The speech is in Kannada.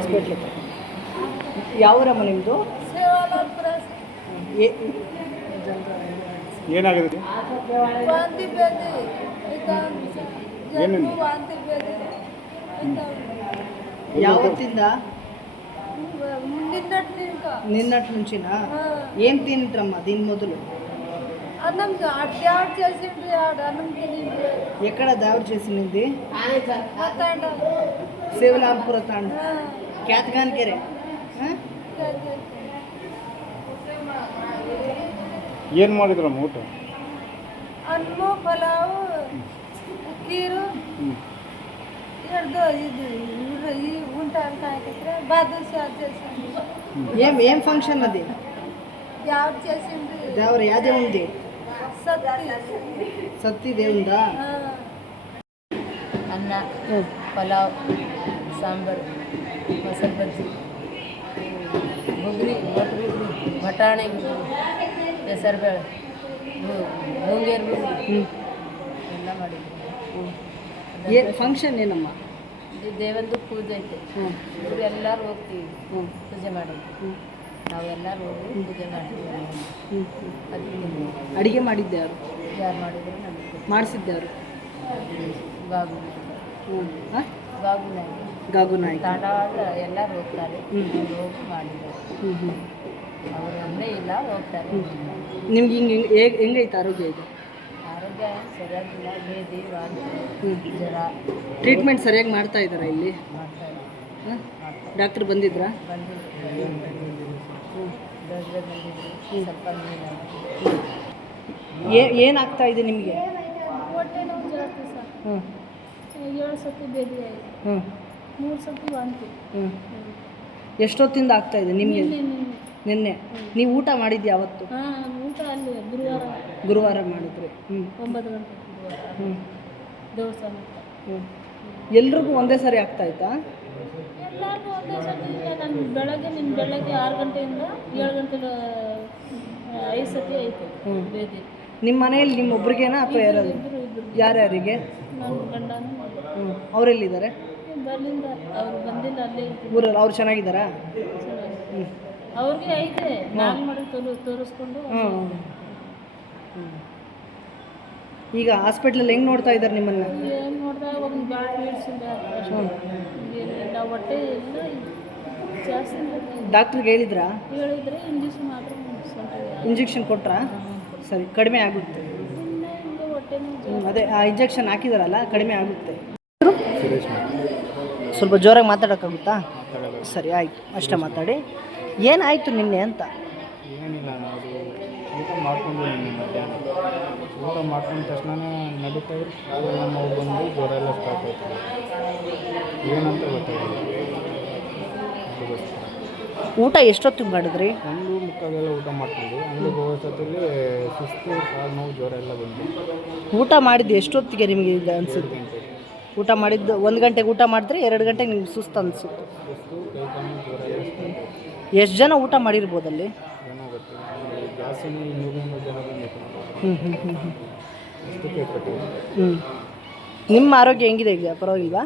ಹಾಸ್ಪಿಟ್ಲ್ ಹತ್ರ. ಯಾವೂರಮ್ಮ ನಿಮ್ಮದು? ಏನಾಗಿದೆ? ಯಾವತ್ತಿಂದ? నిన్నటి నుంచినా? ఏం తింటారమ్మా దీని మొదలు? అన్నం దేవుడు చేసింది, అన్నం తినింది. ఎక్కడ దేవుడు చేసింది? సేవలాంపుర తాండ క్యాతగానికేరే. ಏನು ಮಾಡಿದ್ರಮ್ಮ ಊಟ? ಅನ್ನ, ಪಲಾವ್, ಕೀರು, ಇದು ఉంటా బాదుషా చేసింది. ఏం ఫంక్షన్ అది? దేవుడు చేసింది. దేవుడు యా దేవుంది? సత్తి. సత్తి దేవుందా? అన్న, పలావ్, సాంబార్, ಮಸಾಲೆ ಬಜ್ಜಿ, ಗುಗ್ರಿ, ಬಟಾಣಿ, ಹೆಸರುಬೇಳೆ, ಮೂಂಗೇರು ಗುಗ್ರಿ ಎಲ್ಲ ಮಾಡಿದ್ವಿ. ಫಂಕ್ಷನ್ ಏನಮ್ಮ? ದೇವಂದು ಪೂಜೆ ಐತೆ. ಎಲ್ಲರೂ ಹೋಗ್ತೀವಿ ಪೂಜೆ ಮಾಡೋದು. ನಾವೆಲ್ಲರೂ ಹೋಗಿ ಪೂಜೆ ಮಾಡ್ತೀವಿ. ಅಡುಗೆ ಮಾಡಿದ್ದೆ ಯಾರು? ಯಾರು ಮಾಡಿದ್ರು ನಮಗೆ ಮಾಡಿಸಿದ್ದೆ ಗಾಗು ಗಾಗು ನಾಯ್ಕ ತಾಂಡವಾಡ ಎಲ್ಲರೂ ಹೋಗ್ತಾರೆ. ಹೋಗಿ ಮಾಡಿದ್ದಾರೆ. ಅವರು ಅಂದರೆ ಇಲ್ಲ ಹೋಗ್ತಾರೆ. ನಿಮ್ಗೆ ಹೆಂಗೈತೆ ಆರೋಗ್ಯ? ಇದು ಆರೋಗ್ಯ ಸರಿಯಾಗಿಲ್ಲ. ಬೇದಿ, ವಾಂತಿ, ಜ್ವರ. ಟ್ರೀಟ್ಮೆಂಟ್ ಸರಿಯಾಗಿ ಮಾಡ್ತಾ ಇದ್ದಾರಾ ಇಲ್ಲಿ? ಮಾಡ್ತಾರೆ. ಡಾಕ್ಟ್ರ್ ಬಂದಿದ್ರಾ? ಏನಾಗ್ತಾ ಇದೆ ನಿಮಗೆ? ಹೊಟ್ಟೆ ನೋವು ಜಾಸ್ತಿ ಸರ್. 7 ಸತಿ ಬೇದಿ ಆಯಿತು. 3 ಸತಿ ವಾಂತಿ. ಎಷ್ಟೊತ್ತಿಂದ ಆಗ್ತಾ ಇದೆ ನಿಮಗೆ? ನಿನ್ನೆ. ನೀವು ಊಟ ಮಾಡಿದ್ಯಾ ಅವತ್ತು? ಊಟ ಅಲ್ಲಿ ಗುರುವಾರ ಮಾಡಿದ್ರಿ. 9 ಗಂಟೆ ದೇವಸ್ಥಾನ. ಎಲ್ರಿಗೂ ಒಂದೇ ಸರಿ ಆಗ್ತಾ ಇತ್ತಾ? ಎಲ್ಲರಿಗೂ ಒಂದೇ ಸತಿ ಇಲ್ಲ. ನಾನು ಬೆಳಗ್ಗೆ 6 ಗಂಟೆಯಿಂದ 7 ಗಂಟೆ 5 ಸತಿ ಆಯಿತು ಬೇದಿ. ನಿಮ್ಮ ಮನೆಯಲ್ಲಿ ನಿಮ್ಮೊಬ್ರಿಗೇನಾ ಅಥವಾ ಯಾರಾದ್ರು? ಯಾರ್ಯಾರಿಗೆ? ನನ್ನ ಗಂಡನ. ಅವರೆಲ್ಲಿದ್ದಾರೆ? ಬರ್ಲಿಂದ ಅವ್ರು ಬಂದಿಲ್ಲ. ಅಲ್ಲೇ ಊರಲ್ಲಿ. ಅವ್ರು ಚೆನ್ನಾಗಿದ್ದಾರಾ? ಅವ್ರಿಗೆ ಐತೆ. ನಾನು ಮಾಡಿ ತೋರಿಸ್ಕೊಂಡು. ಈಗ ಹಾಸ್ಪಿಟ್ಲಲ್ಲಿ ಹೆಂಗೆ ನೋಡ್ತಾ ಇದ್ದಾರೆ ನಿಮ್ಮನ್ನು? ಏನು ನೋಡಿದಾಗ ಒಂದು ಬ್ಯಾಟ್ ಇಳಿಸಿಲ್ಲ. ಏನಿಲ್ಲ, ಹೊಟ್ಟೆ ಎಲ್ಲ ಜಾಸ್ತಿ. ಡಾಕ್ಟ್ರಿಗೆ ಹೇಳಿದ್ರಾ? ಹೇಳಿದ್ರೆ ಇಂಜೆಕ್ಷನ್ ಮಾತ್ರ. ಇಂಜೆಕ್ಷನ್ ಕೊಟ್ರಾ? ಸರಿ, ಕಡಿಮೆ ಆಗುತ್ತೆ. ಹೊಟ್ಟೆ ಅದೇ ಆ ಇಂಜೆಕ್ಷನ್ ಹಾಕಿದಾರಲ್ಲ, ಕಡಿಮೆ ಆಗುತ್ತೆ. ಸ್ವಲ್ಪ ಜೋರಾಗಿ ಮಾತಾಡೋಕ್ಕಾಗುತ್ತಾ? ಸರಿ, ಆಯಿತು, ಅಷ್ಟೇ ಮಾತಾಡಿ. ಏನಾಯಿತು ನಿನ್ನೆ ಅಂತ? ಏನಿಲ್ಲ, ನಾವು ಊಟ ಮಾಡ್ಕೊಂಡು ನಿನ್ನೆ ಮಧ್ಯಾಹ್ನ ಊಟ ಮಾಡ್ಕೊಂಡ ತಕ್ಷಣ ನಡೀತಾ ಇದ್ರು. ಕಾಲೆಲ್ಲ ನೋವು ಬಂದು ಜ್ವರ ಎಲ್ಲ ಸ್ಟಾರ್ಟ್ ಆಯ್ತು. ಏನಂತ ಗೊತ್ತಾಗಿಲ್ಲ. ಊಟ ಎಷ್ಟೊತ್ತಿಗೆ ಮಾಡಿದ್ರಿ? 1:45 ಊಟ ಮಾಡ್ಕೊಂಡು ಹಂಗೆ ಹೋಗೋಷ್ಟೊತ್ತಲ್ಲಿ ಸುಸ್ತು, ಕಾಲು ನೋವು, ಜ್ವರ ಎಲ್ಲ ಬಂದು. ಊಟ ಮಾಡಿದ್ದು ಎಷ್ಟೊತ್ತಿಗೆ ನಿಮಗೆ ಇದು ಅನಿಸುತ್ತೆ? ಊಟ ಮಾಡಿದ್ದು 1 ಗಂಟೆಗೆ ಊಟ ಮಾಡಿದ್ರೆ 2 ಗಂಟೆಗೆ ನಿಮ್ಗೆ ಸುಸ್ತು ಅನಿಸುತ್ತೆ. ಸುಸ್ತು, ಕೈ ಕಾಲು ಜ್ವರ ಎಲ್ಲ ಸ್ಟಾರ್ಟ್. ಎಷ್ಟು ಜನ ಊಟ ಮಾಡಿರ್ಬೋದಲ್ಲಿ? ಏನೋ ಗೊತ್ತಿಲ್ಲ. ಜಾಸ್ತಿ 200 ಜನ ಬಂದಿತ್ತು. ಅಷ್ಟಕ್ಕೆ ಕಟ್ಟಿದೆ. ನಿಮ್ಮ ಆರೋಗ್ಯ ಹೆಂಗಿದೆ ಈಗ? ಪರವಾಗಿಲ್ವಾ?